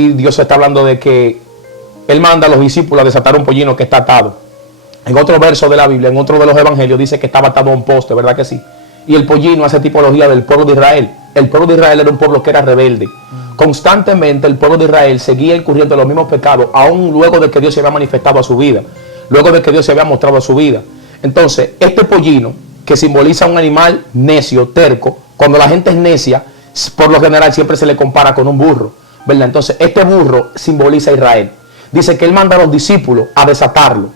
Y Dios está hablando de que Él manda a los discípulos a desatar un pollino que está atado. En otro verso de la Biblia, en otro de los evangelios, dice que estaba atado a un poste, ¿verdad que sí? Y el pollino hace tipología del pueblo de Israel. El pueblo de Israel era un pueblo que era rebelde. Constantemente el pueblo de Israel seguía incurriendo en los mismos pecados, aún luego de que Dios se había manifestado a su vida, luego de que Dios se había mostrado a su vida. Entonces, este pollino, que simboliza un animal necio, terco, cuando la gente es necia, por lo general siempre se le compara con un burro, ¿verdad? Entonces, este burro simboliza a Israel. Dice que Él manda a los discípulos a desatarlo,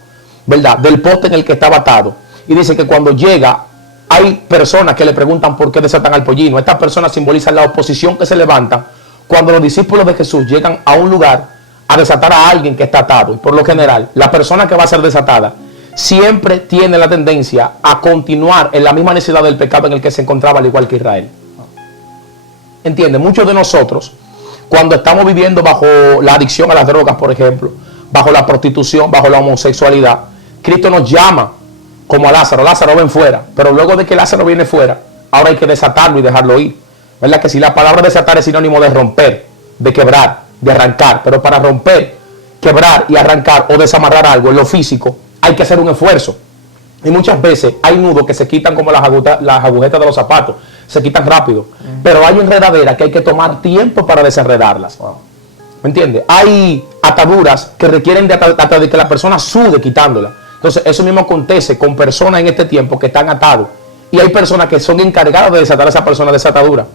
¿verdad? Del poste en el que estaba atado. Y dice que cuando llega, hay personas que le preguntan por qué desatan al pollino. Estas personas simbolizan la oposición que se levanta cuando los discípulos de Jesús llegan a un lugar a desatar a alguien que está atado. Y por lo general, la persona que va a ser desatada siempre tiene la tendencia a continuar en la misma necesidad del pecado en el que se encontraba, al igual que Israel. ¿Entiende? Muchos de nosotros, cuando estamos viviendo bajo la adicción a las drogas, por ejemplo, bajo la prostitución, bajo la homosexualidad, Cristo nos llama como a Lázaro. Lázaro, ven fuera. Pero luego de que Lázaro viene fuera, ahora hay que desatarlo y dejarlo ir. ¿Verdad que si la palabra desatar es sinónimo de romper, de quebrar, de arrancar? Pero para romper, quebrar y arrancar o desamarrar algo en lo físico, hay que hacer un esfuerzo. Y muchas veces hay nudos que se quitan como las agujetas de los zapatos, se quitan rápido. Pero hay enredaderas que hay que tomar tiempo para desenredarlas. ¿Me entiendes? Hay ataduras que requieren hasta de que la persona sude quitándola. Entonces eso mismo acontece con personas en este tiempo que están atados. Y hay personas que son encargadas de desatar a esa persona de esa atadura.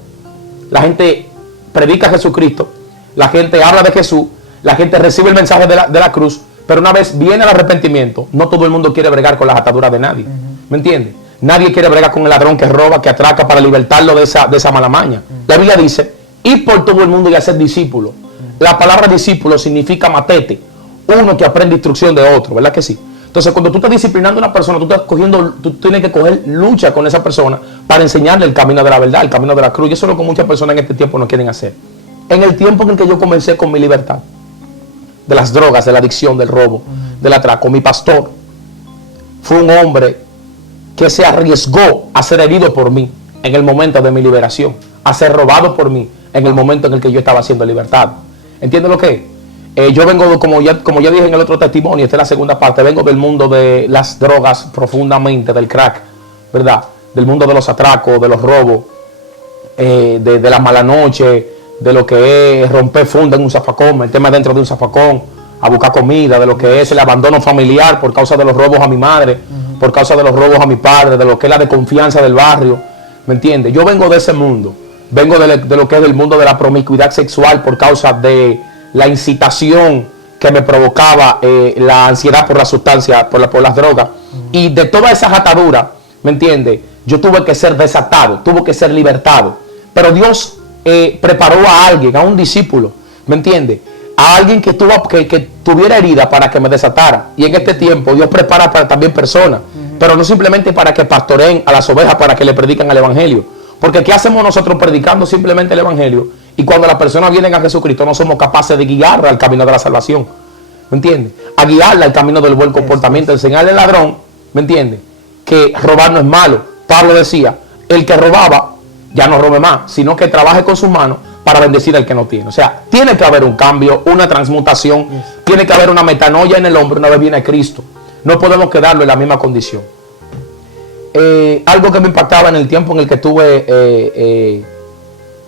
La gente predica a Jesucristo, la gente habla de Jesús, la gente recibe el mensaje de la cruz, pero una vez viene el arrepentimiento, no todo el mundo quiere bregar con las ataduras de nadie. ¿Me entiendes? Nadie quiere bregar con el ladrón que roba, que atraca, para libertarlo de esa mala maña. La Biblia dice, ir por todo el mundo y hacer discípulos. La palabra discípulo significa matete, uno que aprende instrucción de otro, ¿verdad que sí? Entonces, cuando tú estás disciplinando a una persona, tú tienes que coger lucha con esa persona para enseñarle el camino de la verdad, el camino de la cruz. Y eso es lo que muchas personas en este tiempo no quieren hacer. En el tiempo en el que yo comencé con mi libertad, de las drogas, de la adicción, del robo, del atraco, mi pastor fue un hombre que se arriesgó a ser herido por mí en el momento de mi liberación, a ser robado por mí en el momento en el que yo estaba siendo libertado. ¿Entiendes lo que es? Yo vengo, como ya dije en el otro testimonio, esta es la segunda parte, vengo del mundo de las drogas profundamente, del crack, ¿verdad? Del mundo de los atracos, de los robos, de la mala noche, de lo que es romper funda en un zafacón, meterme dentro de un zafacón a buscar comida, de lo que es el abandono familiar por causa de los robos a mi madre, por causa de los robos a mi padre, de lo que es la desconfianza del barrio, ¿me entiendes? Yo vengo de ese mundo, vengo de lo que es del mundo de la promiscuidad sexual por causa de la incitación que me provocaba la ansiedad por la sustancia, por las drogas. Y de todas esas ataduras, ¿me entiendes? Yo tuve que ser desatado, tuve que ser libertado. Pero Dios preparó a alguien, a un discípulo, ¿me entiendes? A alguien que tuviera herida para que me desatara. Y en este tiempo Dios prepara también personas, pero no simplemente para que pastoreen a las ovejas, para que le predican el evangelio. Porque ¿qué hacemos nosotros predicando simplemente el evangelio? Y cuando las personas vienen a Jesucristo no somos capaces de guiarla al camino de la salvación. ¿Me entiendes? A guiarla al camino del buen comportamiento, enseñarle al ladrón, ¿me entiendes? Que robar no es malo. Pablo decía, el que robaba ya no robe más, sino que trabaje con sus manos para bendecir al que no tiene. O sea, tiene que haber un cambio, una transmutación, tiene que haber una metanoia en el hombre una vez viene Cristo. No podemos quedarlo en la misma condición. Algo que me impactaba en el tiempo en el que estuve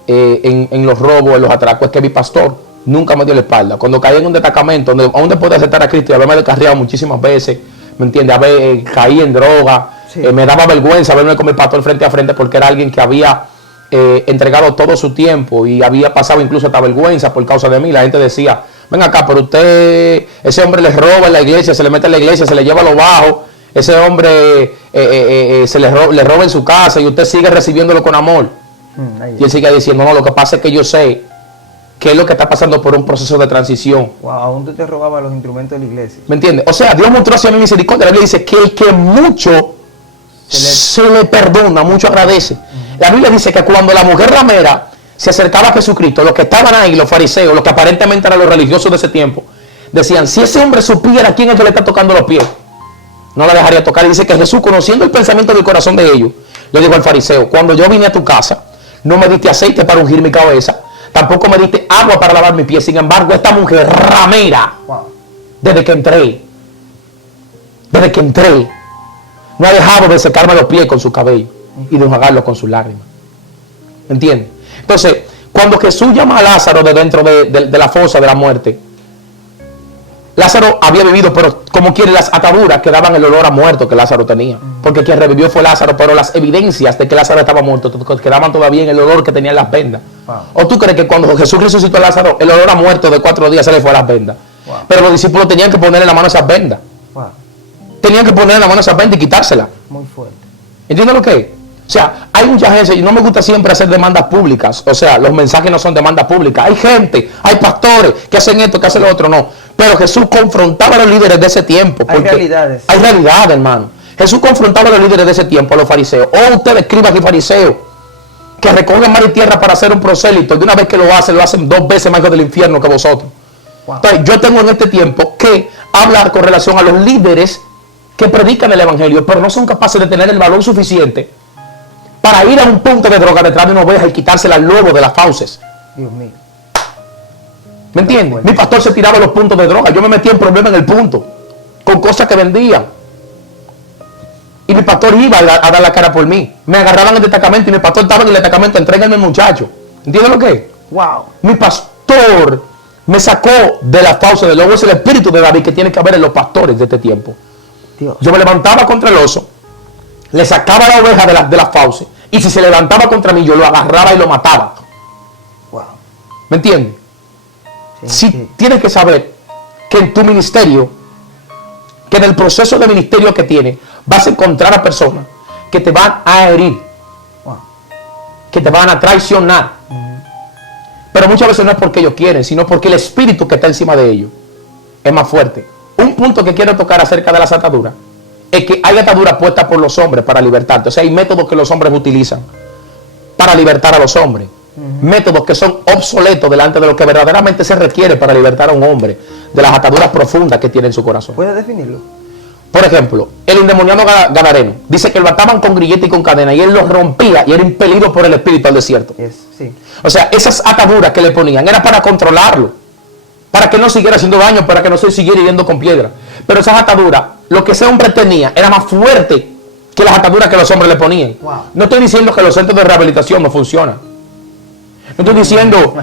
en los robos, en los atracos, es que mi pastor nunca me dio la espalda. Cuando caí en un destacamento donde aún después de aceptar a Cristo y haberme descarriado muchísimas veces, ¿me entiendes? Caí en droga, me daba vergüenza verme con mi pastor frente a frente porque era alguien que había entregado todo su tiempo y había pasado incluso hasta vergüenza por causa de mí. La gente decía, ven acá, pero usted, ese hombre le roba en la iglesia, se le mete en la iglesia, se le lleva a lo bajo, ese hombre le roba en su casa y usted sigue recibiéndolo con amor. Y él sigue diciendo, no, lo que pasa es que yo sé que es lo que está pasando por un proceso de transición. Wow, aún tú te robabas los instrumentos de la iglesia. ¿Me entiendes? O sea, Dios mostró hacia mí misericordia. La Biblia dice que el que mucho se le perdona, mucho agradece. La Biblia dice que cuando la mujer ramera se acercaba a Jesucristo, los que estaban ahí, los fariseos, los que aparentemente eran los religiosos de ese tiempo, decían, si ese hombre supiera quién es que le está tocando los pies, no la dejaría tocar. Y dice que Jesús, conociendo el pensamiento del corazón de ellos, le dijo al fariseo, cuando yo vine a tu casa, no me diste aceite para ungir mi cabeza, tampoco me diste agua para lavar mis pies. Sin embargo, esta mujer ramera, Wow. desde que entré, no ha dejado de secarme los pies con su cabello y de enjuagarlos con sus lágrimas. ¿Me entiendes? Entonces, cuando Jesús llama a Lázaro de dentro de la fosa de la muerte, Lázaro había vivido, pero como quiere, las ataduras que daban el olor a muerto que Lázaro tenía. Porque quien revivió fue Lázaro, pero las evidencias de que Lázaro estaba muerto quedaban todavía en el olor que tenían las vendas. Wow. ¿O tú crees que cuando Jesús resucitó a Lázaro, el olor a muerto de 4 días se le fue a las vendas? Wow. Pero los discípulos tenían que ponerle la mano a esas vendas. Wow. Tenían que ponerle la mano a esas vendas y quitárselas. Muy fuerte. ¿Entiendes lo que es? O sea, hay mucha gente, y no me gusta siempre hacer demandas públicas. O sea, los mensajes no son demandas públicas. Hay gente, hay pastores que hacen esto, que hacen lo otro, no. Pero Jesús confrontaba a los líderes de ese tiempo. Hay realidades. Hay realidades, hermano. Jesús confrontaba a los líderes de ese tiempo, a los fariseos. Oh, ustedes escribas y fariseos, que recogen mar y tierra para hacer un prosélito. Y de una vez que lo hacen 2 veces más hijos del infierno que vosotros. Wow. Entonces, yo tengo en este tiempo que hablar con relación a los líderes que predican el evangelio, pero no son capaces de tener el valor suficiente para ir a un punto de droga detrás de una oveja y quitársela al lobo de las fauces. Dios mío. ¿Me entiendes? Mi pastor se tiraba los puntos de droga. Yo me metía en problemas en el punto, con cosas que vendían. Y mi pastor iba a dar la cara por mí. Me agarraban en el destacamento y mi pastor estaba en el destacamento, entréguenme al muchacho. ¿Entiendes lo que es? Wow. Mi pastor me sacó de la fauce del lobo. Es el espíritu de David que tiene que haber en los pastores de este tiempo. Dios. Yo me levantaba contra el oso, le sacaba la oveja de las fauces, y si se levantaba contra mí, yo lo agarraba y lo mataba. Wow. ¿Me entiendes? Sí, Si sí. tienes que saber que en tu ministerio, que en el proceso de ministerio que tienes, vas a encontrar a personas que te van a herir, Wow. que te van a traicionar. Pero muchas veces no es porque ellos quieren, sino porque el espíritu que está encima de ellos es más fuerte. Un punto que quiero tocar acerca de las ataduras es que hay ataduras puestas por los hombres para libertarte. O sea, hay métodos que los hombres utilizan para libertar a los hombres. Métodos que son obsoletos delante de lo que verdaderamente se requiere para libertar a un hombre de las ataduras profundas que tiene en su corazón. ¿Puedes definirlo? Por ejemplo, el endemoniado gadareno dice que lo ataban con grillete y con cadena y él los rompía y era impelido por el espíritu al desierto. Sí. O sea, esas ataduras que le ponían era para controlarlo, para que no siguiera haciendo daño, para que no se siguiera hiriendo con piedra. Pero esas ataduras, lo que ese hombre tenía era más fuerte que las ataduras que los hombres le ponían. Wow. No estoy diciendo que los centros de rehabilitación no funcionan. No estoy diciendo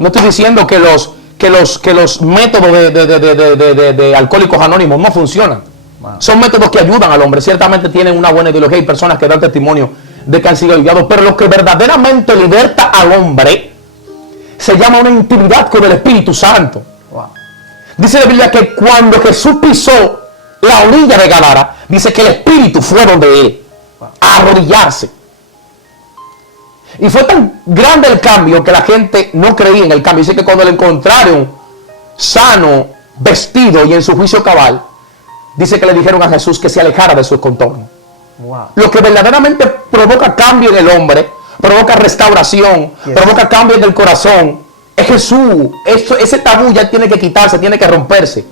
no estoy diciendo que los métodos de alcohólicos anónimos no funcionan. Wow. Son métodos que ayudan al hombre. Ciertamente tienen una buena ideología y personas que dan testimonio de que han sido ayudados. Pero lo que verdaderamente liberta al hombre se llama una intimidad con el Espíritu Santo. Wow. Dice la Biblia que cuando Jesús pisó la orilla de Gadara, dice que el Espíritu fue donde él, a arrodillarse. Y fue tan grande el cambio que la gente no creía en el cambio. Dice que cuando lo encontraron sano, vestido y en su juicio cabal, dice que le dijeron a Jesús que se alejara de sus contornos. Wow. Lo que verdaderamente provoca cambio en el hombre, provoca restauración, Yes. provoca cambio en el corazón, es Jesús. Ese tabú ya tiene que quitarse, tiene que romperse.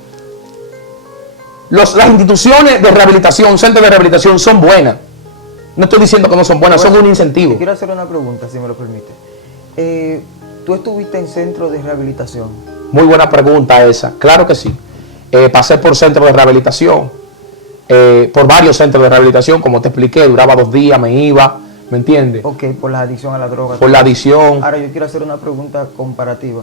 Las instituciones de rehabilitación, centros de rehabilitación son buenas. No estoy diciendo que no son buenas, son un incentivo. Te quiero hacer una pregunta, si me lo permite. ¿Tú estuviste en centro de rehabilitación? Muy buena pregunta esa. Claro que sí. Pasé por centros de rehabilitación, por varios centros de rehabilitación, como te expliqué, duraba 2 días, me iba, ¿me entiendes? Ok, por la adicción a la droga. Por la adicción. Ahora yo quiero hacer una pregunta comparativa.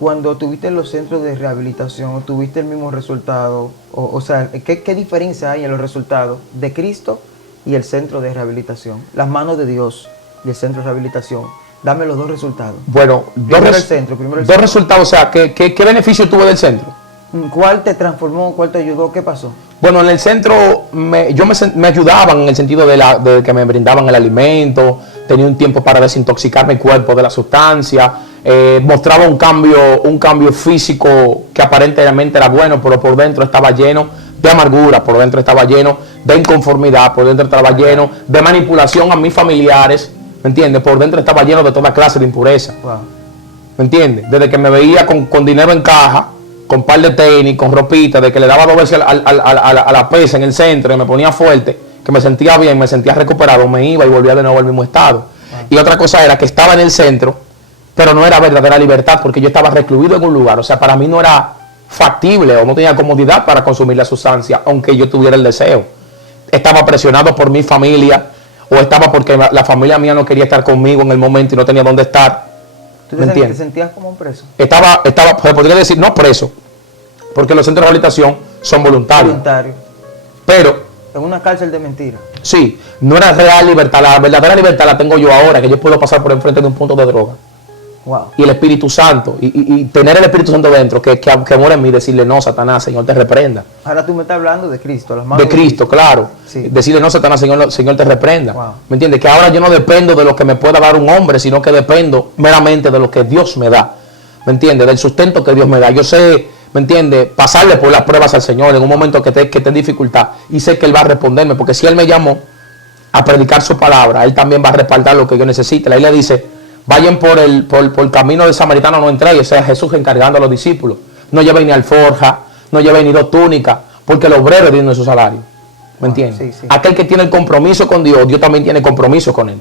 Cuando tuviste en los centros de rehabilitación, ¿tuviste el mismo resultado? O sea, ¿qué diferencia hay en los resultados de Cristo y el centro de rehabilitación? Las manos de Dios y el centro de rehabilitación. Dame los 2 resultados. Bueno, Primero el centro. 2 resultados. O sea, ¿qué beneficio tuve del centro? ¿Cuál te transformó? ¿Cuál te ayudó? ¿Qué pasó? Bueno, en el centro me ayudaban en el sentido de que me brindaban el alimento, tenía un tiempo para desintoxicar mi cuerpo de la sustancia, mostraba un cambio físico que aparentemente era bueno, pero por dentro estaba lleno de amargura, por dentro estaba lleno de inconformidad, por dentro estaba lleno de manipulación a mis familiares, ¿me entiendes? Por dentro estaba lleno de toda clase de impureza, Wow. ¿me entiendes? Desde que me veía con dinero en caja, con par de tenis, con ropita, de que le daba 2 veces a la pesa en el centro, y me ponía fuerte, que me sentía bien, me sentía recuperado, me iba y volvía de nuevo al mismo estado. Y otra cosa era que estaba en el centro, pero no era verdadera libertad porque yo estaba recluido en un lugar. O sea, para mí no era factible o no tenía comodidad para consumir la sustancia, aunque yo tuviera el deseo. Estaba presionado por mi familia o estaba porque la familia mía no quería estar conmigo en el momento y no tenía dónde estar. ¿Tú ¿Me te entiendes? sentías como un preso? Se podría decir no preso, porque los centros de rehabilitación son voluntarios. Voluntario. Pero En una cárcel de mentira. sí, no era real libertad. La verdadera libertad la tengo yo ahora, que yo puedo pasar por enfrente de un punto de droga. Wow. Y el Espíritu Santo, y tener el Espíritu Santo dentro, que muere en mí, decirle no, Satanás, Señor, te reprenda. Ahora tú me estás hablando de Cristo, las manos De Cristo, claro. Sí. Decirle no, Satanás, Señor, te reprenda. Wow. ¿Me entiendes? Que ahora yo no dependo de lo que me pueda dar un hombre, sino que dependo meramente de lo que Dios me da. ¿Me entiendes? Del sustento que Dios me da. Yo sé, ¿me entiendes? Pasarle por las pruebas al Señor en un momento que esté en dificultad. Y sé que Él va a responderme, porque si Él me llamó a predicar su palabra, Él también va a respaldar lo que yo necesite. La Biblia dice: vayan por el camino del samaritano, no entréis. O sea, Jesús encargando a los discípulos. No lleven ni alforja, no lleven ni 2 túnicas, porque el obrero tiene su salario. ¿Me entiendes? Sí, sí. Aquel que tiene el compromiso con Dios, Dios también tiene compromiso con él.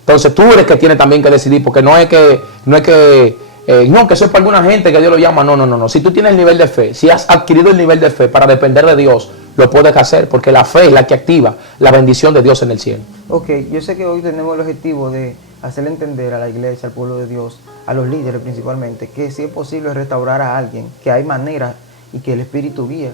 Entonces tú eres que tiene también que decidir, porque no es que eso es para alguna gente que Dios lo llama. No. Si tú tienes el nivel de fe, si has adquirido el nivel de fe para depender de Dios, lo puedes hacer, porque la fe es la que activa la bendición de Dios en el cielo. Ok, yo sé que hoy tenemos el objetivo de hacerle entender a la iglesia, al pueblo de Dios, a los líderes principalmente, que si es posible restaurar a alguien, que hay maneras y que el Espíritu guía.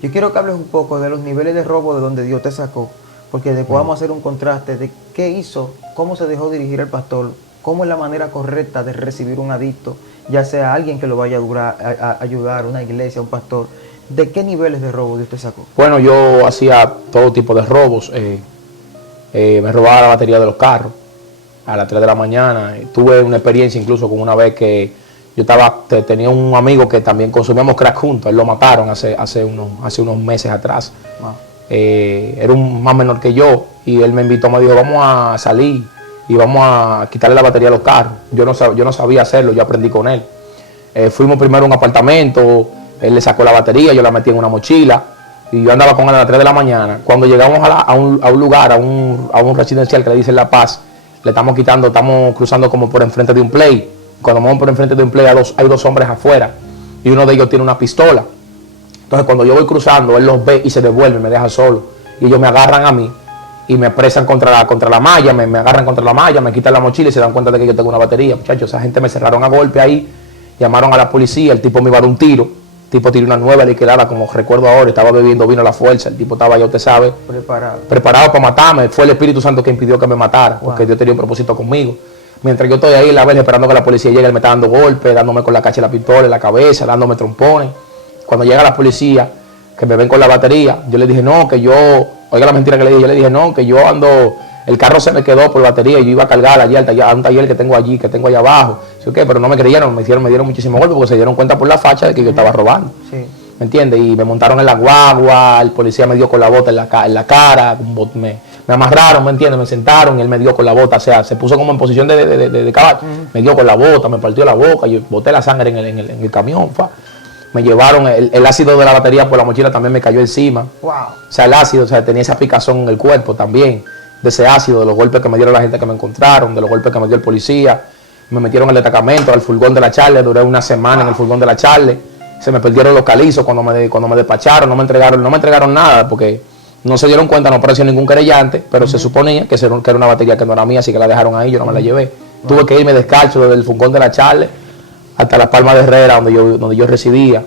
Yo quiero que hables un poco de los niveles de robo de donde Dios te sacó, porque después vamos a hacer un contraste de qué hizo, cómo se dejó dirigir el pastor, cómo es la manera correcta de recibir un adicto, ya sea alguien que lo vaya a ayudar, una iglesia, un pastor. ¿De qué niveles de robo Dios te sacó? Bueno, yo hacía todo tipo de robos. Me robaba la batería de los carros a las 3 de la mañana. Tuve una experiencia incluso con una vez que yo tenía un amigo que también consumíamos crack juntos. Él lo mataron hace unos meses atrás. Wow. Era un más menor que yo y él me invitó, me dijo: vamos a salir y vamos a quitarle la batería a los carros. Yo no sabía hacerlo, yo aprendí con él. Fuimos primero a un apartamento, él le sacó la batería, yo la metí en una mochila y yo andaba con él a las 3 de la mañana. Cuando llegamos a un lugar, a un residencial que le dicen La Paz, estamos cruzando como por enfrente de un play. Cuando vamos por enfrente de un play hay 2 hombres afuera y uno de ellos tiene una pistola. Entonces cuando yo voy cruzando, él los ve y se devuelve, me deja solo. Y ellos me agarran a mí y me presan contra la malla, me agarran contra la malla, me quitan la mochila y se dan cuenta de que yo tengo una batería. Muchachos, esa gente me cerraron a golpe ahí, llamaron a la policía, el tipo me iba a dar un tiro. El tipo tiró una nueva liquidada, como recuerdo ahora, estaba bebiendo vino a la fuerza, el tipo estaba, ya usted sabe, preparado para matarme. Fue el Espíritu Santo que impidió que me matara, porque Dios tenía un propósito conmigo. Mientras yo estoy ahí en la vez esperando que la policía llegue, él me está dando golpes, dándome con la cacha de la pistola en la cabeza, dándome trompones. Cuando llega la policía, que me ven con la batería, yo le dije no, que yo, oiga la mentira que le dije, yo le dije no, que yo ando, el carro se me quedó por batería y yo iba a cargar allí a un taller que tengo allí, que tengo allá abajo. ¿Sí, okay? Pero no me creyeron, me dieron muchísimos golpes porque se dieron cuenta por la facha de que yo estaba robando. Sí. ¿Me entiendes? Y me montaron en la guagua, el policía me dio con la bota en la cara, me amarraron, ¿me entiendes? Me sentaron y él me dio con la bota, o sea, se puso como en posición de caballo. Me dio con la bota, me partió la boca, yo boté la sangre en el camión. Me llevaron el ácido de la batería por la mochila, también me cayó encima. Wow. O sea, el ácido, o sea, tenía esa picazón en el cuerpo también, de ese ácido, de los golpes que me dieron la gente que me encontraron, de los golpes que me dio el policía. Me metieron en el destacamento, al furgón de la Charle, duré una semana en el furgón de la Charle. Se me perdieron los calizos cuando me despacharon, no me entregaron nada, porque no se dieron cuenta, no apareció ningún querellante, pero se suponía que era una batería que no era mía, así que la dejaron ahí, yo no me la llevé. Tuve que irme descalzo desde el furgón de la Charle hasta Las Palmas de Herrera, donde yo residía,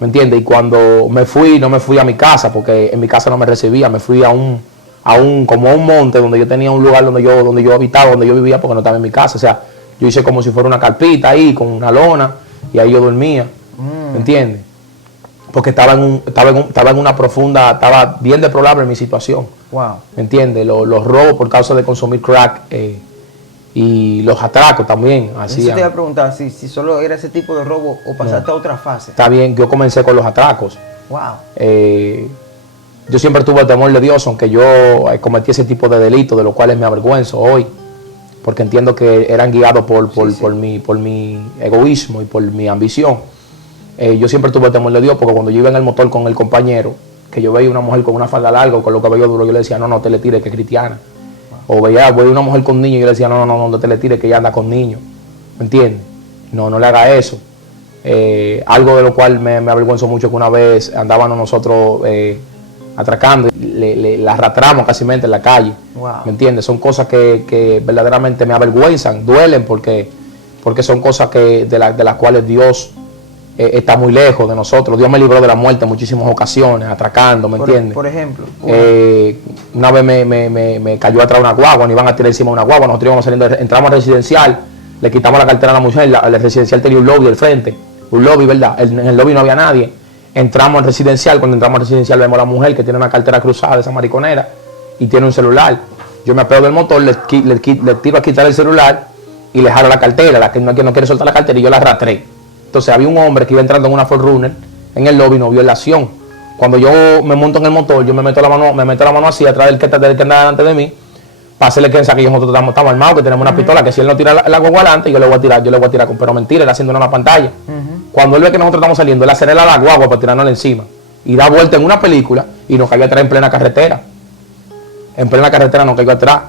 ¿me entiendes? Y cuando me fui, no me fui a mi casa, porque en mi casa no me recibía, me fui como a un monte donde yo tenía un lugar donde yo habitaba, donde yo vivía, porque no estaba en mi casa. O sea, yo hice como si fuera una carpita ahí, con una lona, y ahí yo dormía, ¿me entiendes? Porque estaba en una profunda, estaba bien deplorable mi situación. Wow. ¿Me entiendes? Los robos por causa de consumir crack y los atracos también. Eso te iba a preguntar, si solo era ese tipo de robo o pasaste a otra fase. Está bien, yo comencé con los atracos. Wow. Yo siempre tuve el temor de Dios, aunque yo cometí ese tipo de delitos, de los cuales me avergüenzo hoy, porque entiendo que eran guiados por mi egoísmo y por mi ambición. Yo siempre tuve el temor de Dios, porque cuando yo iba en el motor con el compañero, que yo veía una mujer con una falda larga o con los cabellos duros, yo le decía, no te le tires, que es cristiana. O voy una mujer con niños y yo le decía, no te le tires, que ella anda con niños. ¿Me entiendes? No, no le haga eso. Algo de lo cual me avergüenzo mucho que una vez andábamos nosotros atracando, la arrastramos casi en la calle. Wow. ¿Me entiendes? Son cosas que verdaderamente me avergüenzan, duelen porque son cosas de las cuales Dios está muy lejos de nosotros. Dios me libró de la muerte en muchísimas ocasiones, atracando, ¿me entiendes? Por ejemplo. Una vez me cayó atrás una guagua, nos iban a tirar encima de una guagua, nosotros íbamos saliendo, entramos al residencial, le quitamos la cartera a la mujer, el residencial tenía un lobby al frente, un lobby, ¿verdad? En el lobby no había nadie. Entramos al residencial, cuando entramos al residencial vemos a la mujer que tiene una cartera cruzada de esa mariconera y tiene un celular. Yo me apego del motor, le tiro a quitar el celular y le jalo la cartera, la que no quiere soltar la cartera, y yo la arrastré. Entonces había un hombre que iba entrando en una Ford Runner en el lobby, no vio la acción. Cuando yo me monto en el motor, yo me meto la mano así atrás del que anda delante de mí, para hacerle que piensa que nosotros estamos armados, que tenemos una pistola, que si él no tira la guagua adelante, yo le voy a tirar, pero mentira, él haciendo una pantalla. Cuando él ve que nosotros estamos saliendo, él acelera la guagua para tirarnos encima y da vuelta en una película y nos cayó atrás en plena carretera. En plena carretera nos cayó atrás,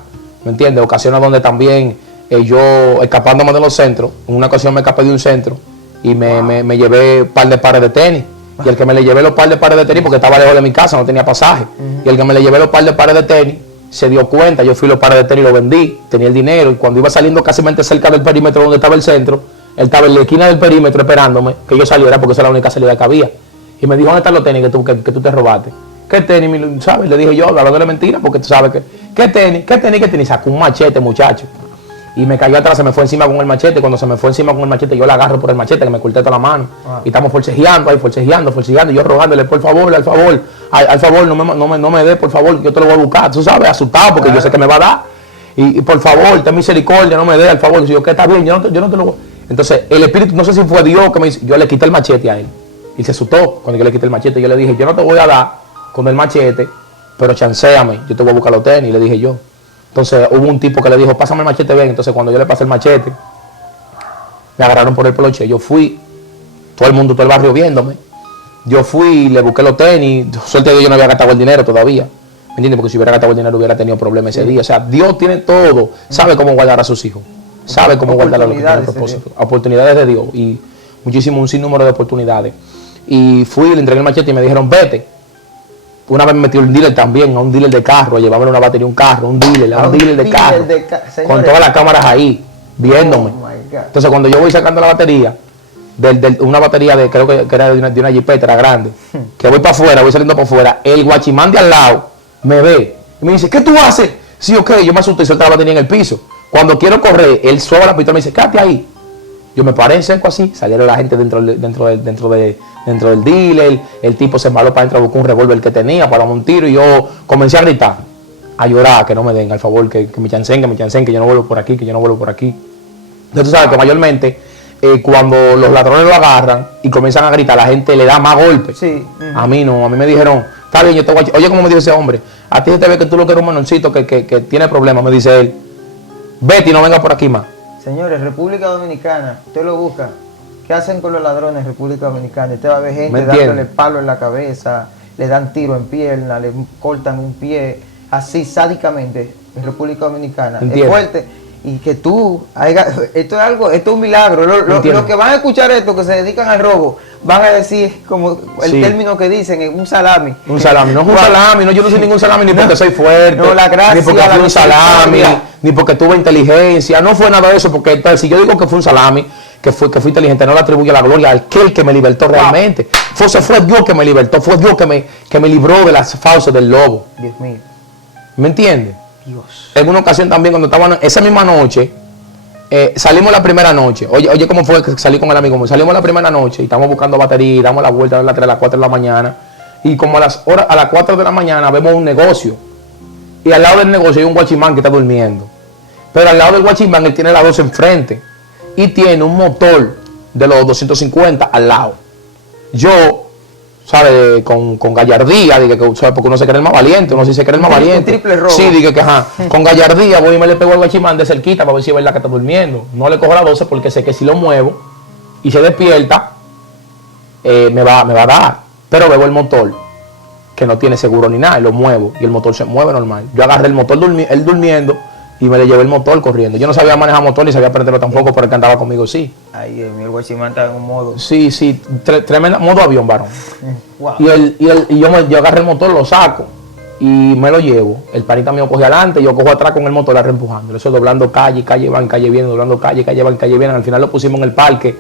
¿me entiendes? Ocasiones donde también yo, escapándome de los centros, en una ocasión me escapé de un centro y me llevé un par de pares de tenis. Y el que me le llevé los par de pares de tenis, porque estaba lejos de mi casa, no tenía pasaje, y el que me le llevé los par de pares de tenis se dio cuenta, yo fui los pares de tenis y los vendí, tenía el dinero, y cuando iba saliendo casi cerca del perímetro donde estaba el centro, él estaba en la esquina del perímetro esperándome que yo saliera, porque esa era la única salida que había. Y me dijo, ¿dónde están los tenis que tú te robaste? ¿Qué tenis? ¿Sabes? Le dije yo, hablando de mentira, porque tú sabes que, ¿qué tenis? Sacó un machete, muchacho. Y me cayó atrás, se me fue encima con el machete. Cuando se me fue encima con el machete, yo la agarro por el machete, que me corté toda la mano. Y estamos forcejeando, y yo rogándole, por favor, al favor, no me dé, por favor, yo te lo voy a buscar. Tú sabes, asustado, porque yo sé que me va a dar. Y por favor, ten misericordia, no me dé, al favor. Y yo, que está bien, yo no te lo voy. Entonces, el espíritu, no sé si fue Dios que me hizo, yo le quité el machete a él. Y se asustó cuando yo le quité el machete. Yo le dije, yo no te voy a dar con el machete, pero chanceame, yo te voy a buscar los tenis, le dije yo. Entonces hubo un tipo que le dijo, pásame el machete, ven. Entonces cuando yo le pasé el machete, me agarraron por el peloche. Yo fui, todo el barrio viéndome. Yo fui, le busqué los tenis. Suerte de Dios, yo no había gastado el dinero todavía. ¿Me entiendes? Porque si hubiera gastado el dinero hubiera tenido problemas ese día. O sea, Dios tiene todo. Sabe cómo guardar a sus hijos. Sabe cómo guardar a los que tienen propósito. Oportunidades de Dios. Y un sinnúmero de oportunidades. Y fui, le entregué el machete y me dijeron, vete. Una vez me metí un dealer también, a un dealer de carro, a llevarme una batería, un carro, un dealer de carro, con todas las cámaras ahí, viéndome. Entonces cuando yo voy sacando la batería, una batería creo que era de una jipeta, era grande, que voy para afuera, voy saliendo para afuera, el guachimán de al lado me ve y me dice, ¿qué tú haces? Sí, ok, yo me asusté y suelto la batería en el piso. Cuando quiero correr, él suena la pistola y me dice, quédate ahí. Yo me paré en seco así, salieron la gente dentro del dealer, el tipo se embaló para adentro, buscó un revólver que tenía para un tiro y yo comencé a gritar, a llorar, que no me den, al favor, que me chancen, que yo no vuelvo por aquí, Entonces tú sabes que mayormente cuando los ladrones lo agarran y comienzan a gritar, la gente le da más golpes. Sí. A mí no, a mí me dijeron, está bien, yo te voy a... Oye, como me dijo ese hombre, a ti se te ve que tú lo que eres un menorcito que tiene problemas, me dice él, vete y no venga por aquí más. Señores, República Dominicana, usted lo busca. ¿Qué hacen con los ladrones en República Dominicana? Usted va a ver gente dándole palo en la cabeza, le dan tiro en pierna, le cortan un pie, así sádicamente en República Dominicana. Es fuerte. Y que esto es un milagro. Los que van a escuchar esto, que se dedican al robo, van a decir, como el término que dicen, un salami. Un salami, no es un salami, no, yo no soy ningún salami ni porque soy fuerte, no, la gracia, ni porque fui un salami, ni porque tuve inteligencia, no fue nada de eso, porque entonces, si yo digo que fue un salami, que fui inteligente, no le atribuyo la gloria a aquel que me libertó realmente. Fue Dios que me libertó, fue Dios que me libró de las fauces del lobo. Dios mío. ¿Me entiendes? Dios. En una ocasión también, cuando estábamos esa misma noche, salimos la primera noche. Oye, ¿cómo fue que salí con el amigo? Salimos la primera noche y estamos buscando batería, damos la vuelta a las 3, a las 4 de la mañana. Y como a las 4 de la mañana vemos un negocio. Y al lado del negocio hay un guachimán que está durmiendo. Pero al lado del guachimán él tiene las 2 enfrente. Y tiene un motor de los 250 al lado. Yo, ¿sabes? Con gallardía, porque uno se cree el más valiente, uno sí se cree el más valiente. Un triple robo. Sí, dije que ajá. Con gallardía voy y me le pego al guachimán de cerquita para ver si es verdad que está durmiendo. No le cojo la 12 porque sé que si lo muevo y se despierta, me va a dar. Pero veo el motor, que no tiene seguro ni nada, y lo muevo y el motor se mueve normal. Yo agarré el motor, él durmiendo, y me le llevé el motor corriendo. Yo no sabía manejar motor ni sabía prenderlo tampoco, pero el que andaba conmigo sí. Ay, Dios mío, el guachimán estaba en un modo. Sí, sí, tremenda, modo avión, varón. Wow. Y yo agarré el motor, lo saco y me lo llevo. El panita mío coge adelante, yo cojo atrás con el motor, la reempujando. Eso doblando calle van, calle viene, doblando calle van, calle vienen. Al final lo pusimos en el parque.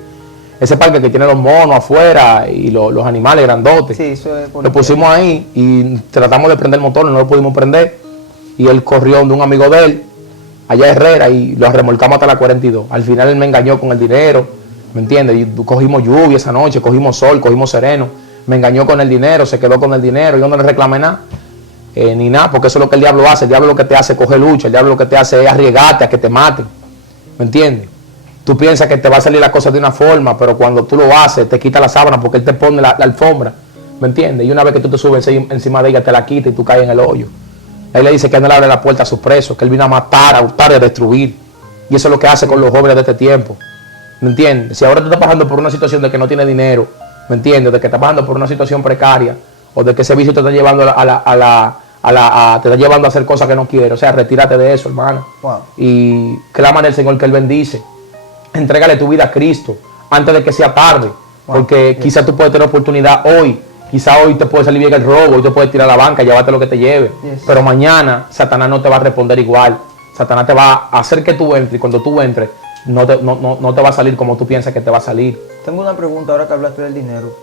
Ese parque que tiene los monos afuera y los animales grandotes. Sí, eso es lo pusimos ahí y tratamos de prender el motor, no lo pudimos prender. Y él corrió de un amigo de él, allá Herrera, y lo remolcamos hasta la 42. Al final él me engañó con el dinero, ¿me entiendes? Y cogimos lluvia esa noche, cogimos sol, cogimos sereno. Me engañó con el dinero, se quedó con el dinero. Yo no le reclamé nada, ni nada, porque eso es lo que el diablo hace. El diablo lo que te hace es coger lucha, el diablo lo que te hace es arriesgarte a que te maten, ¿me entiendes? Tú piensas que te va a salir la cosa de una forma, pero cuando tú lo haces, te quita la sábana porque él te pone la alfombra, ¿me entiendes? Y una vez que tú te subes encima de ella, te la quita y tú caes en el hoyo. Él le dice que no le abre la puerta a sus presos, que él vino a matar, a hurtar y a destruir. Y eso es lo que hace con los jóvenes de este tiempo, ¿me entiendes? Si ahora tú estás pasando por una situación de que no tienes dinero, ¿me entiendes? De que estás pasando por una situación precaria, o de que ese vicio te está llevando te está llevando a hacer cosas que no quieres. O sea, retírate de eso, hermano. Wow. Y clámale al Señor que Él bendice. Entrégale tu vida a Cristo antes de que sea tarde. Wow. Porque quizás tú puedes tener oportunidad hoy. Quizás hoy te puede salir bien el robo, hoy te puedes tirar a la banca, llevarte lo que te lleve. Yes. Pero mañana Satanás no te va a responder igual. Satanás te va a hacer que tú entres, y cuando tú entres, no te va a salir como tú piensas que te va a salir. Tengo una pregunta ahora que hablaste del dinero.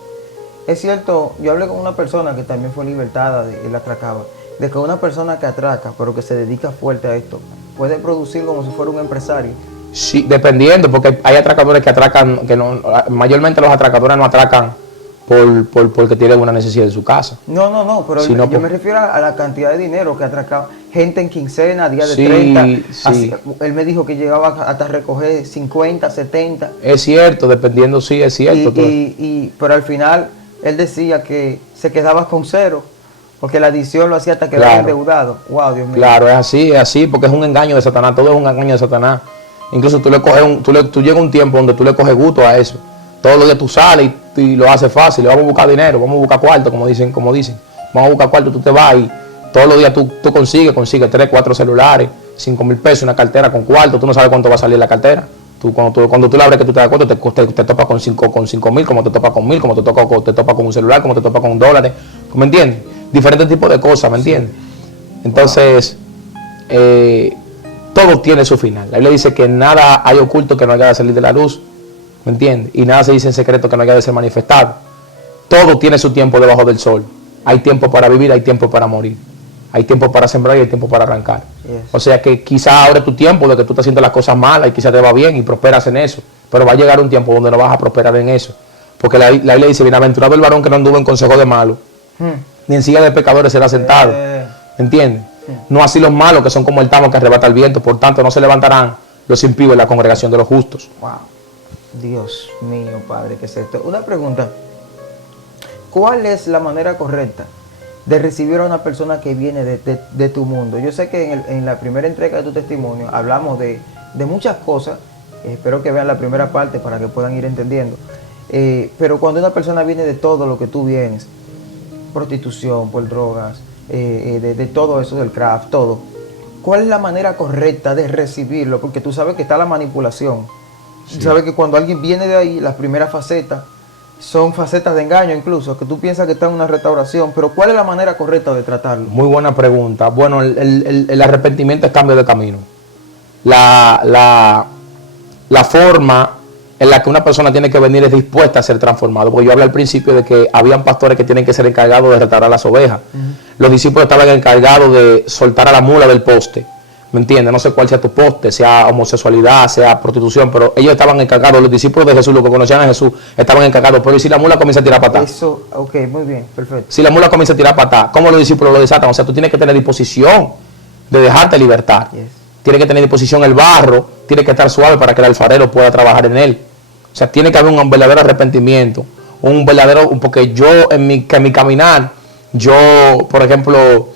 Es cierto, yo hablé con una persona que también fue libertada, él atracaba, de que una persona que atraca, pero que se dedica fuerte a esto, puede producir como si fuera un empresario. Sí, dependiendo, porque hay atracadores que atracan, que no, mayormente los atracadores no atracan porque tienen una necesidad en su casa. No, pero Sí, no, yo me refiero a la cantidad de dinero que atracaba. Gente en quincena, días de Sí, 30. sí. Así, él me dijo que llegaba hasta recoger 50, 70. Es cierto, dependiendo, sí, es cierto. Pero al final él decía que se quedaba con cero, porque la adicción lo hacía hasta quedar Claro. endeudado. Wow, Dios mío. Claro, es así, porque es un engaño de Satanás, todo es un engaño de Satanás. Incluso tú llega un tiempo donde tú le coges gusto a eso. Todos los días tú sales y lo haces fácil, vamos a buscar dinero, vamos a buscar cuarto, como dicen. Vamos a buscar cuarto, tú te vas y todos los días tú consigues 3, 4 celulares, 5,000 pesos, una cartera con cuarto, tú no sabes cuánto va a salir la cartera. Cuando tú la abres, que tú te das cuenta, te topas con 5,000, como te topas con 1,000, como te topas con un celular, como te topas con $1, ¿me entiendes? Diferentes tipos de cosas, ¿me entiendes? Entonces, todo tiene su final. La Biblia dice que nada hay oculto que no haya de salir de la luz, ¿me entiendes? Y nada se dice en secreto que no haya de ser manifestado. Todo tiene su tiempo debajo del sol. Hay tiempo para vivir, hay tiempo para morir. Hay tiempo para sembrar y hay tiempo para arrancar. Yes. O sea que quizás ahora es tu tiempo de que tú estás haciendo las cosas malas y quizás te va bien y prosperas en eso. Pero va a llegar un tiempo donde no vas a prosperar en eso. Porque la Biblia dice, bienaventurado el varón que no anduvo en consejo de malos, ni en silla de pecadores será sentado. ¿Me entiendes? No así los malos, que son como el tamo que arrebata el viento. Por tanto, no se levantarán los impíos en la congregación de los justos. Wow. Dios mío, Padre, ¿qué es esto? Una pregunta. ¿Cuál es la manera correcta de recibir a una persona que viene de tu mundo? Yo sé que en la primera entrega de tu testimonio hablamos de muchas cosas. Espero que vean la primera parte para que puedan ir entendiendo. Pero cuando una persona viene de todo lo que tú vienes, prostitución, por drogas, de todo eso, del craft, todo, ¿cuál es la manera correcta de recibirlo? Porque tú sabes que está la manipulación. Sí. Sabes que cuando alguien viene de ahí, las primeras facetas son facetas de engaño incluso, que tú piensas que está en una restauración, pero ¿cuál es la manera correcta de tratarlo? Muy buena pregunta. Bueno, el arrepentimiento es cambio de camino. La forma en la que una persona tiene que venir es dispuesta a ser transformado, porque yo hablé al principio de que habían pastores que tienen que ser encargados de restaurar las ovejas. Los discípulos estaban encargados de soltar a la mula del poste. ¿Me entiendes? No sé cuál sea tu poste, sea homosexualidad, sea prostitución, pero ellos estaban encargados, los discípulos de Jesús, los que conocían a Jesús, estaban encargados. Pero ¿y si la mula comienza a tirar patas? Eso, ok, muy bien, perfecto. Si la mula comienza a tirar patas, ¿cómo los discípulos lo desatan? O sea, tú tienes que tener disposición de dejarte libertar. Yes. Tienes que tener disposición el barro, tiene que estar suave para que el alfarero pueda trabajar en él. O sea, tiene que haber un verdadero arrepentimiento, porque yo en mi caminar, yo, por ejemplo,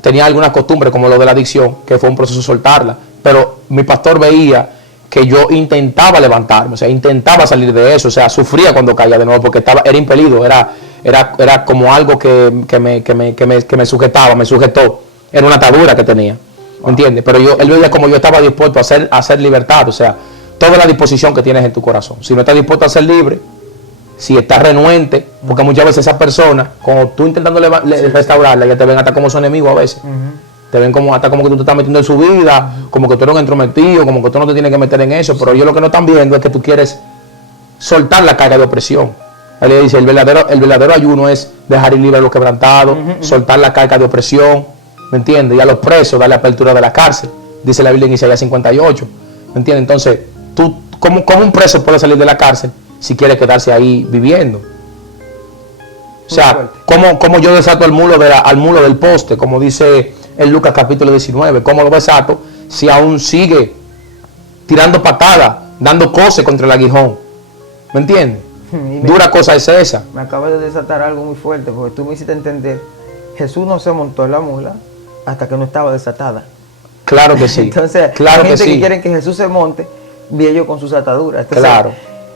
tenía algunas costumbres como lo de la adicción, que fue un proceso soltarla, pero mi pastor veía que yo intentaba levantarme, o sea, intentaba salir de eso, o sea, sufría cuando caía de nuevo porque era impelido, era como algo que me sujetaba, me sujetó, era una atadura que tenía. ¿Me entiendes? Pero él veía como yo estaba dispuesto a hacer libertad. O sea, toda la disposición que tienes en tu corazón. Si no estás dispuesto a ser libre, si estás renuente, porque muchas veces esas personas, cuando tú intentando restaurarla, ya te ven hasta como su enemigo a veces. Te ven como hasta como que tú te estás metiendo en su vida, como que tú eres un entrometido, como que tú no te tienes que meter en eso. Pero ellos lo que no están viendo es que tú quieres soltar la carga de opresión. Él le dice, el verdadero ayuno es dejar ir libre a los quebrantados, soltar la carga de opresión, ¿me entiendes? Y a los presos darle apertura de la cárcel, dice la Biblia en Isaías 58, ¿me entiendes? Entonces, ¿cómo un preso puede salir de la cárcel si quiere quedarse ahí viviendo? O sea, ¿cómo yo desato al mulo del poste, como dice en Lucas capítulo 19? ¿Cómo lo desato si aún sigue tirando patadas, dando coces contra el aguijón? ¿Me entiendes? Dura cosa es esa. Me acabas de desatar algo muy fuerte, porque tú me hiciste entender, Jesús no se montó en la mula hasta que no estaba desatada. Claro que sí. Entonces, claro hay gente que, sí. que quieren que Jesús se monte, vi ellos con sus ataduras. Entonces, claro.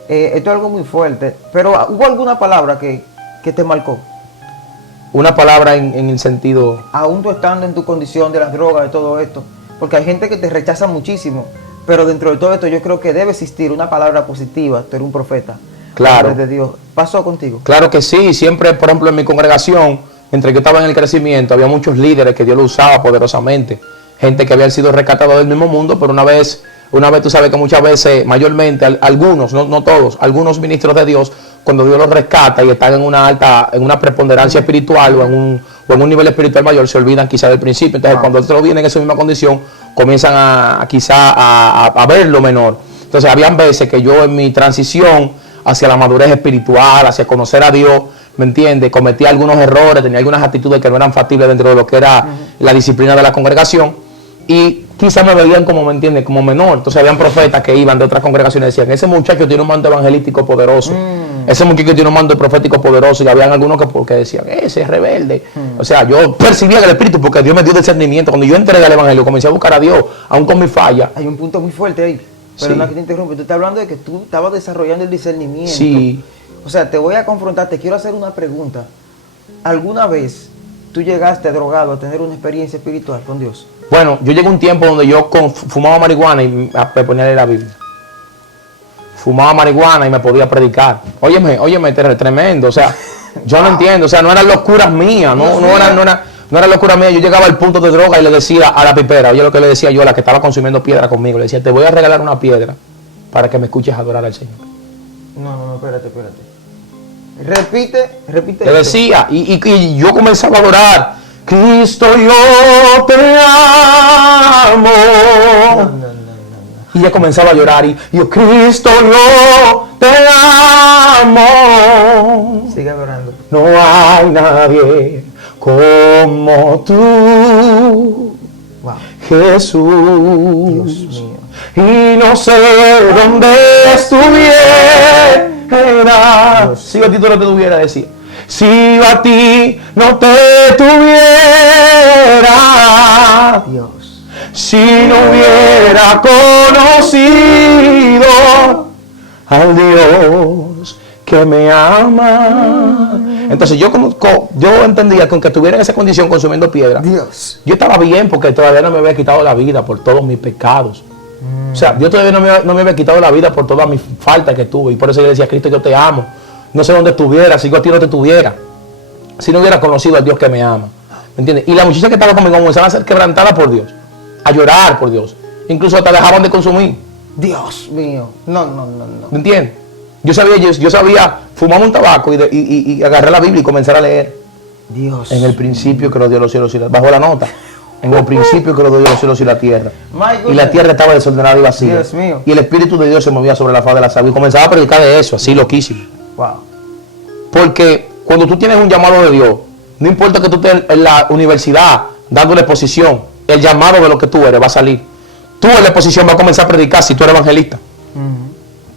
Esto es algo muy fuerte, pero ¿hubo alguna palabra que te marcó? Una palabra en el sentido... Aún tú estando en tu condición de las drogas, de todo esto, porque hay gente que te rechaza muchísimo, pero dentro de todo esto yo creo que debe existir una palabra positiva. Tú eres un profeta. Claro. De Dios. ¿Pasó contigo? Claro que sí. Siempre, por ejemplo, en mi congregación, entre que estaba en el crecimiento, había muchos líderes que Dios lo usaba poderosamente. Gente que habían sido rescatados del mismo mundo, pero una vez tú sabes que muchas veces, mayormente, algunos, no todos, algunos ministros de Dios, cuando Dios los rescata y están en una preponderancia espiritual o en un nivel espiritual mayor, se olvidan quizá del principio. Entonces, cuando otros vienen en esa misma condición, comienzan a ver lo menor. Entonces, habían veces que yo en mi transición hacia la madurez espiritual, hacia conocer a Dios, ¿me entiendes? Cometí algunos errores, tenía algunas actitudes que no eran factibles dentro de lo que era la disciplina de la congregación, y quizás me veían como, ¿me entiendes?, como menor. Entonces habían profetas que iban de otras congregaciones y decían, ese muchacho tiene un mando evangelístico poderoso, ese muchacho tiene un mando profético poderoso, y habían algunos que decían, ese es rebelde. O sea, yo percibía el Espíritu porque Dios me dio discernimiento. Cuando yo entré al Evangelio, comencé a buscar a Dios, aún con mi falla. Hay un punto muy fuerte ahí. Pero Sí. no, que te interrumpe. Tú estás hablando de que tú estabas desarrollando el discernimiento. Sí. O sea, te voy a confrontar, te quiero hacer una pregunta. ¿Alguna vez tú llegaste drogado a tener una experiencia espiritual con Dios? Bueno, yo llegué a un tiempo donde yo fumaba marihuana y me ponía a leer la Biblia. Fumaba marihuana y me podía predicar. Óyeme, tremendo. O sea, yo no entiendo. O sea, no eran locuras mías. No era locura mía. Yo llegaba al punto de droga y le decía a la pipera, oye lo que le decía yo a la que estaba consumiendo piedra conmigo, le decía, te voy a regalar una piedra para que me escuches adorar al Señor. No, espérate. Repite. Le esto. decía, y yo comenzaba a adorar, Cristo, yo te amo. No. Y ella comenzaba a llorar y yo, Cristo, yo te amo. Sigue adorando. No hay nadie como tú, Wow. Jesús. Dios mío. Y no sé dónde estuviera. Si yo a ti no te tuviera, decía. Si yo a ti no te tuviera. Dios. Si no hubiera conocido al Dios que me ama. Entonces yo entendía que aunque estuviera en esa condición consumiendo piedra, Dios. yo estaba bien porque todavía no me había quitado la vida por todos mis pecados. O sea, Dios todavía no me había quitado la vida por todas mis faltas que tuve. Y por eso yo decía, Cristo, yo te amo. No sé dónde estuviera, si yo a ti no te tuviera. Si no hubiera conocido al Dios que me ama. ¿Me entiendes? Y la muchacha que estaba conmigo comenzaba a ser quebrantada por Dios. A llorar por Dios. Incluso hasta dejaban de consumir. Dios mío. No. ¿Me entiendes? Yo sabía fumar un tabaco y agarrar la Biblia y comenzar a leer. Dios. En el principio que lo dio los cielos y la tierra. Bajo la nota. En el principio que lo dio los cielos y la tierra. Y la tierra estaba desordenada y vacía. Dios mío. Y el Espíritu de Dios se movía sobre la faz de la agua. Y comenzaba a predicar de eso, así loquísimo. Wow. Porque cuando tú tienes un llamado de Dios, no importa que tú estés en la universidad dándole exposición, el llamado de lo que tú eres va a salir. Tú en la exposición vas a comenzar a predicar si tú eres evangelista.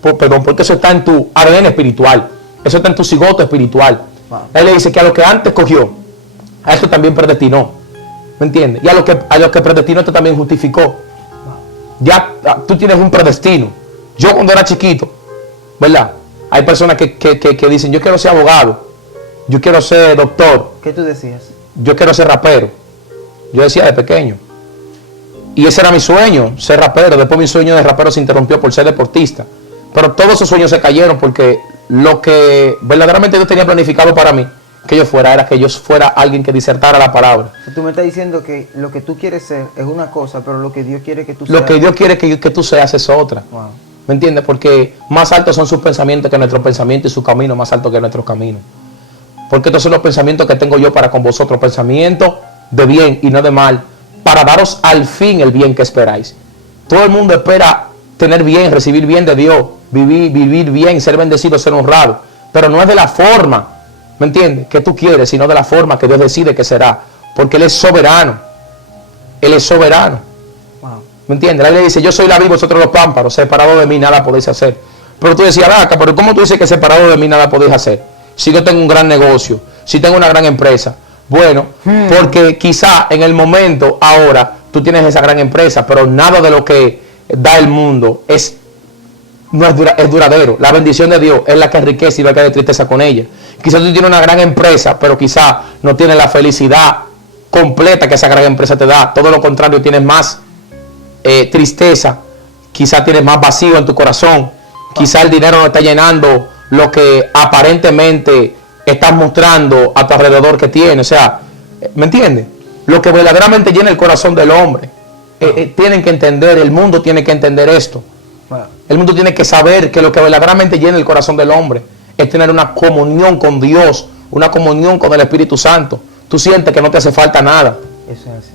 Porque eso está en tu ADN espiritual. Eso está en tu cigoto espiritual. Wow. Él le dice que a lo que antes cogió, a esto también predestinó. ¿Me entiendes? Y a lo que predestinó, esto también justificó. Wow. Ya tú tienes un predestino. Yo cuando era chiquito, ¿verdad? Hay personas que dicen, yo quiero ser abogado, yo quiero ser doctor, ¿Qué tú decías? yo quiero ser rapero. Yo decía de pequeño, Y ese era mi sueño, ser rapero. Después mi sueño de rapero se interrumpió por ser deportista. Pero todos esos sueños se cayeron porque lo que verdaderamente Dios tenía planificado para mí, que yo fuera, era que yo fuera alguien que disertara la palabra. O sea, tú me estás diciendo que lo que tú quieres ser es una cosa, pero lo que Dios quiere que tú seas... Lo que Dios quiere que tú seas es otra. Wow. ¿Me entiendes? Porque más altos son sus pensamientos que nuestros pensamientos y su camino más alto que nuestros caminos. Porque estos son los pensamientos que tengo yo para con vosotros, pensamientos de bien y no de mal, para daros al fin el bien que esperáis. Todo el mundo espera tener bien, recibir bien de Dios, vivir bien, ser bendecido, ser honrado, pero no es de la forma, ¿me entiendes?, que tú quieres, sino de la forma que Dios decide que será, porque Él es soberano. Él es soberano. Wow. ¿Me entiendes? La Biblia dice, yo soy la vid, vosotros los pámpanos, separado de mí nada podéis hacer. Pero tú decías, vaca, pero ¿cómo tú dices que separado de mí nada podéis hacer? Si yo tengo un gran negocio, si tengo una gran empresa. Bueno, porque quizá en el momento, ahora, tú tienes esa gran empresa, pero nada de lo que da el mundo es duradero. La bendición de Dios es la que enriquece y la que da tristeza con ella. Quizá tú tienes una gran empresa, pero quizá no tienes la felicidad completa que esa gran empresa te da. Todo lo contrario, tienes más tristeza, quizá tienes más vacío en tu corazón, quizá el dinero no está llenando lo que aparentemente estás mostrando a tu alrededor que tiene. O sea, ¿me entiendes? Lo que verdaderamente llena el corazón del hombre. Tienen que entender, el mundo tiene que entender esto. El mundo tiene que saber que lo que verdaderamente llena el corazón del hombre es tener una comunión con Dios, una comunión con el Espíritu Santo. Tú sientes que no te hace falta nada. Eso es así.